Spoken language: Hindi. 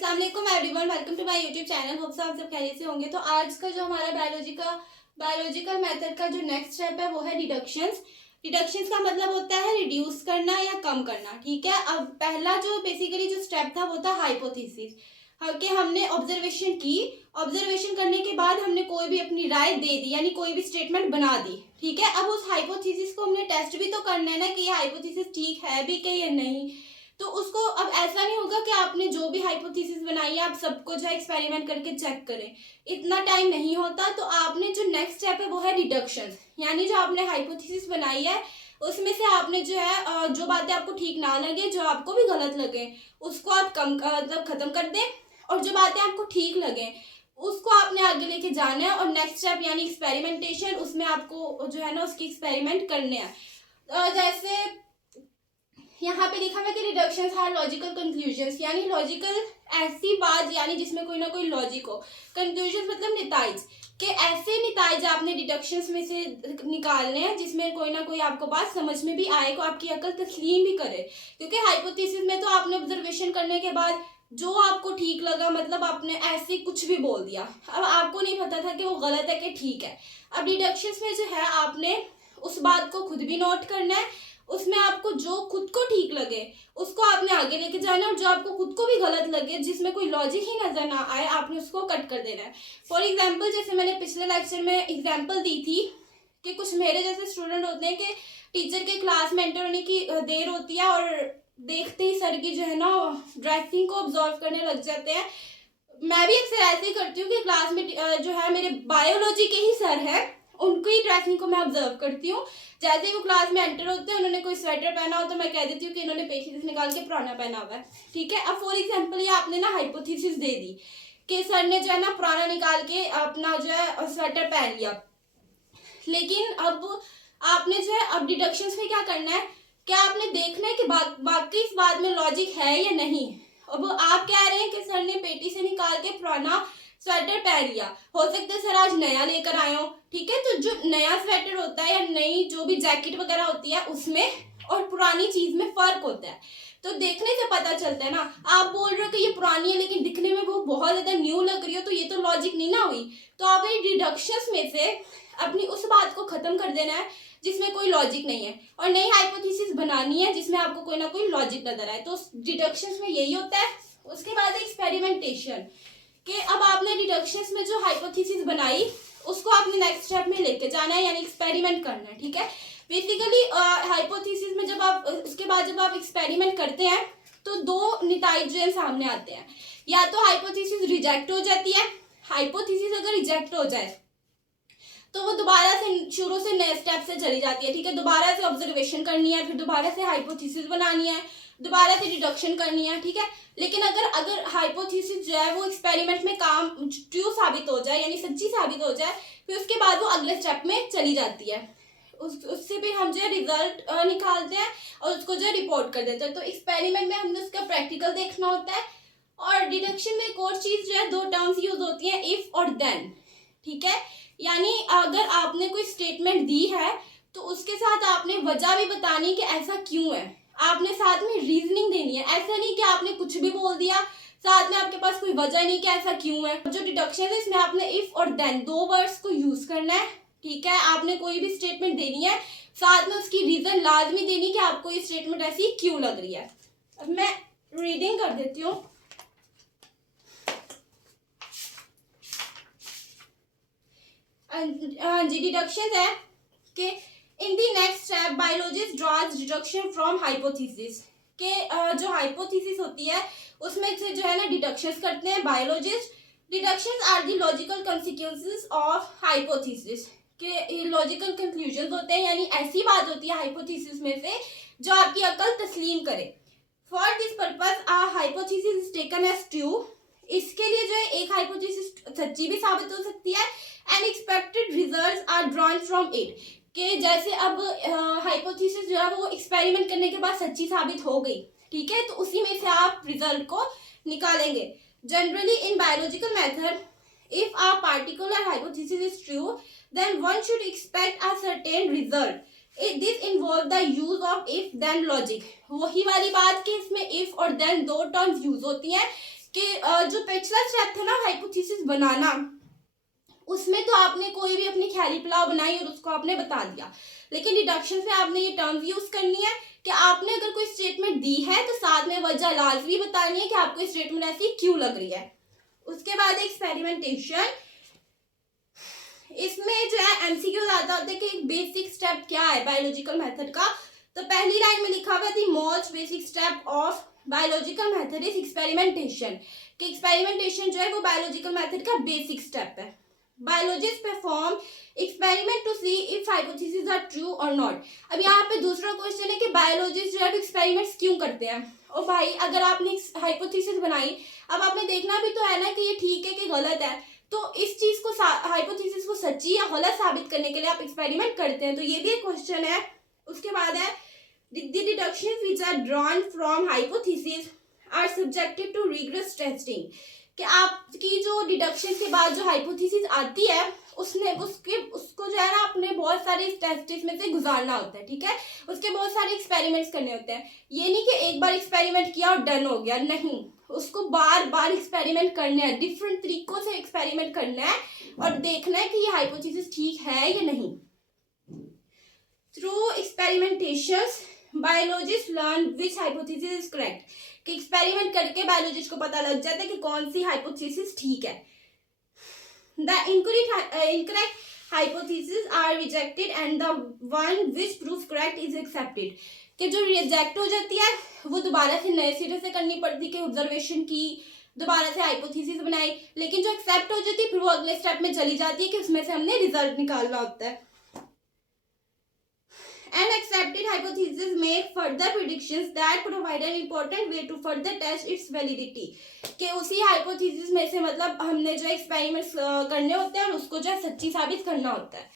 अस्सलाम वालेकुम everyone, welcome to my YouTube channel. Hope आप सब खैरियत से होंगे। तो आज का जो हमारा बायोलॉजिकल मेथड का जो नेक्स्ट स्टेप है वो है डिडक्शंस। डिडक्शंस का मतलब होता है रिड्यूस करना या कम करना। ठीक है, अब पहला जो बेसिकली जो स्टेप था वो था हाइपोथेसिस। कि हमने ऑब्जर्वेशन की, ऑब्जर्वेशन करने के बाद हमने कोई भी अपनी राय दे दी, यानी कोई भी स्टेटमेंट बना दी। ठीक है, अब उस हाइपोथेसिस को हमने टेस्ट भी तो करना है ना कि ये हाइपोथेसिस ठीक है भी कि या नहीं। तो उसको अब ऐसा नहीं होगा कि आपने जो भी हाइपोथेसिस बनाई है आप सबको जो है एक्सपेरिमेंट करके चेक करें, इतना टाइम नहीं होता। तो आपने जो नेक्स्ट स्टेप है वो है रिडक्शन, यानी जो आपने हाइपोथेसिस बनाई है उसमें से आपने जो है जो बातें आपको ठीक ना लगे, जो आपको भी गलत लगे, उसको आप कम मतलब खत्म कर दें, और जो बातें आपको ठीक लगे उसको आपने आगे लेके जाना है। और नेक्स्ट स्टेप यानी एक्सपेरिमेंटेशन, उसमें आपको जो है ना उसकी एक्सपेरिमेंट करने हैं। जैसे यहाँ पे लिखा हुआ है कि रिडक्शंस आर लॉजिकल कंक्लूजन्स, यानी लॉजिकल ऐसी बात यानी जिसमें कोई ना कोई लॉजिक हो। कंक्लूजन्स मतलब निताइज, कि ऐसे निताइज आपने डिडक्शंस में से निकालने हैं जिसमें कोई ना कोई आपको बात समझ में भी आए, को आपकी अकल तस्लीम भी करे। क्योंकि हाइपोथेसिस में तो आपने ऑब्जर्वेशन करने के बाद जो आपको ठीक लगा, मतलब आपने ऐसे कुछ भी बोल दिया, अब आपको नहीं पता था कि वो गलत है कि ठीक है। अब डिडक्शंस में जो है आपने उस बात को खुद भी नोट करना है, उसमें आपको जो खुद को ठीक लगे उसको आपने आगे लेके जाना है, और जो आपको खुद को भी गलत लगे, जिसमें कोई लॉजिक ही नजर ना आए, आपने उसको कट कर देना है। फॉर एग्जाम्पल, जैसे मैंने पिछले लेक्चर में एग्जाम्पल दी थी कि कुछ मेरे जैसे स्टूडेंट होते हैं कि टीचर के क्लास में एंटर होने की देर होती है और देखते ही सर की जो है ना ड्रेसिंग को ऑब्जर्व करने लग जाते हैं। मैं भी अक्सर ऐसे ही करती हूँ कि क्लास में जो है मेरे बायोलॉजी के ही सर है, उनकी ड्रेसिंग को मैं ऑब्जर्व करती हूँ। जैसे ही वो क्लास में एंटर होते हैं, उन्होंने कोई स्वेटर पहना हो तो मैं कह देती हूँ कि इन्होंने पेटी से निकाल के पुराना पहना हुआ है। ठीक है, अब फॉर एग्जाम्पल ये आपने ना हाइपोथेसिस दे दी कि सर ने जो है ना पुराना निकाल के अपना जो है स्वेटर पहन लिया, लेकिन अब आपने जो है अब डिडक्शंस में क्या करना है, क्या आपने देखना है कि बाकी इस बात में लॉजिक है या नहीं। अब आप कह रहे हैं कि सर ने पेटी से निकाल के पुराना स्वेटर पहन लिया, हो सकता है सर आज नया लेकर आए हो। ठीक है, तो जो नया स्वेटर होता है या नई जो भी जैकेट वगैरह होती है उसमें और पुरानी चीज में फर्क होता है, तो देखने से पता चलता है ना। आप बोल रहे हो कि ये पुरानी है लेकिन दिखने में वो बहुत ज्यादा न्यू लग रही हो, तो ये तो लॉजिक नहीं ना हुई। तो आप ये डिडक्शंस में से अपनी उस बात को खत्म कर देना है जिसमें कोई लॉजिक नहीं है, और नई हाइपोथेसिस बनानी है जिसमें आपको कोई ना कोई लॉजिक नजर आए। तो डिडक्शंस में यही होता है। उसके बाद एक्सपेरिमेंटेशन, कि अब आपने डिडक्शंस में जो हाइपोथेसिस बनाई उसको आपने नेक्स्ट स्टेप में लेके जाना है, यानी एक्सपेरिमेंट करना है। ठीक है, बेसिकली हाइपोथेसिस में जब आप उसके बाद जब आप एक्सपेरिमेंट करते हैं तो दो निताइज सामने आते हैं, या तो हाइपोथेसिस रिजेक्ट हो जाती है। हाइपोथेसिस अगर रिजेक्ट हो जाए तो वो दोबारा से शुरू से नए स्टेप से चली जाती है। ठीक है, दोबारा से ऑब्जर्वेशन करनी है, फिर दोबारा से हाइपोथेसिस बनानी है, दोबारा से डिडक्शन करनी है। ठीक है, लेकिन अगर हाइपोथेसिस जो है वो एक्सपेरिमेंट में काम ट्रू साबित हो जाए, यानी सच्ची साबित हो जाए, फिर उसके बाद वो अगले स्टेप में चली जाती है। उससे भी हम जो है रिजल्ट निकालते हैं और उसको जो है रिपोर्ट कर देते हैं। तो एक्सपेरिमेंट में हमने उसका प्रैक्टिकल देखना होता है। और डिडक्शन में एक और चीज जो है, दो टर्म्स यूज होती हैं, इफ और देन। ठीक है, यानी अगर आपने कोई स्टेटमेंट दी है तो उसके साथ आपने वजह भी बतानी कि ऐसा क्यों है, आपने साथ में रीजनिंग देनी है। ऐसा नहीं कि आपने कुछ भी बोल दिया, साथ में आपके पास कोई वजह नहीं कि ऐसा क्यों है। जो डिडक्शन है इसमें आपने इफ और देन दो वर्ड्स को यूज करना है। ठीक है, आपने कोई भी स्टेटमेंट देनी है, साथ में उसकी रीजन लाजमी देनी कि आपको ये स्टेटमेंट ऐसी क्यों लग रही है। अब मैं रीडिंग कर देती हूँ। जी, डिडक्शन है कि in the next step biologist draws deduction from hypothesis, के जो हाइपोथेसिस होती है उसमें से जो है ना डिडक्शंस करते हैं biologist. Deductions are the logical consequences of hypothesis, के लॉजिकल कंक्लूजन होते हैं, यानी ऐसी बात होती है हाइपोथेसिस में से जो आपकी अकल तस्लीम करे। For this purpose a hypothesis is taken as true, इसके लिए जो है एक हाइपोथेसिस सच्ची भी साबित हो सकती है, and expected results are drawn from it, कि जैसे अब हाइपोथेसिस जो है वो एक्सपेरिमेंट करने के बाद सच्ची साबित हो गई। ठीक है, तो उसी में से आप रिजल्ट को निकालेंगे। Generally in biological method if a particular hypothesis is true then one should expect a certain result. This involve the use of if then logic. वही वाली बात कि इसमें इफ और देन दो टर्म्स यूज होती हैं, कि जो पिछला स्टेप था ना हाइपोथेसिस बनाना, उसमें तो आपने कोई भी अपनी ख्याली पुलाव बनाई और उसको आपने बता दिया, लेकिन डिडक्शन में आपने ये टर्म्स यूज करनी है कि आपने अगर कोई स्टेटमेंट दी है तो साथ में वजह लाजमी बतानी है कि आपको स्टेटमेंट ऐसी क्यों लग रही है। उसके बाद एक्सपेरिमेंटेशन, इसमें जो है एमसीक्यू आता होता है कि एक बेसिक स्टेप क्या है बायोलॉजिकल मेथड का। तो पहली लाइन में लिखा हुआ है most basic step of biological method is experimentation, कि एक्सपेरिमेंटेशन जो है वो बायोलॉजिकल मेथड का बेसिक स्टेप है। Biologist perform experiment to see if hypothesis are true और नॉट। अब यहाँ पे दूसरा क्वेश्चन है कि बायोलॉजिस्ट जो है एक्सपेरिमेंट्स क्यों करते हैं। और भाई अगर आपने हाइपोथेसिस बनाई, अब आपने देखना भी तो है ना कि ये ठीक है कि गलत है, तो इस चीज को हाइपोथेसिस को सच्ची या गलत साबित करने के लिए आप एक्सपेरिमेंट करते हैं, तो ये भी एक क्वेश्चन है। उसके बाद है the deductions which are drawn from hypothesis are subjected to rigorous testing, कि आपकी जो डिडक्शन के बाद जो हाइपोथेसिस आती है उसको जो है ना आपने बहुत सारे टेस्ट में से गुजारना होता है, ठीक है, उसके बहुत सारे एक्सपेरिमेंट्स करने होते हैं। ये नहीं कि एक बार एक्सपेरिमेंट किया और डन हो गया, नहीं, उसको बार बार एक्सपेरिमेंट करना है, डिफरेंट तरीकों से एक्सपेरिमेंट करना है और देखना है कि ये हाइपोथेसिस ठीक है या नहीं। Through experimentations biologist learn which hypothesis is correct, कि एक्सपेरिमेंट करके बायोलॉजिस्ट को पता लग जाता है कि कौन सी हाइपोथेसिस ठीक है। The incorrect hypothesis are rejected and the one which proves correct is accepted, कि जो रिजेक्ट हो जाती है वो दोबारा से नए सिरे से करनी पड़ती है, कि ऑब्जर्वेशन की, दोबारा से हाइपोथेसिस बनाई, लेकिन जो एक्सेप्ट हो जाती है फिर वो अगले स्टेप में चली जाती है कि उसमें से हमने रिजल्ट निकालना होता है। And accepted hypothesis make further predictions that provide an important way to further test its validity, कि उसी हाइपोथेसिस में से मतलब हमने जो एक्सपेरिमेंट्स करने होते हैं और उसको जो है सच्ची साबित करना होता है।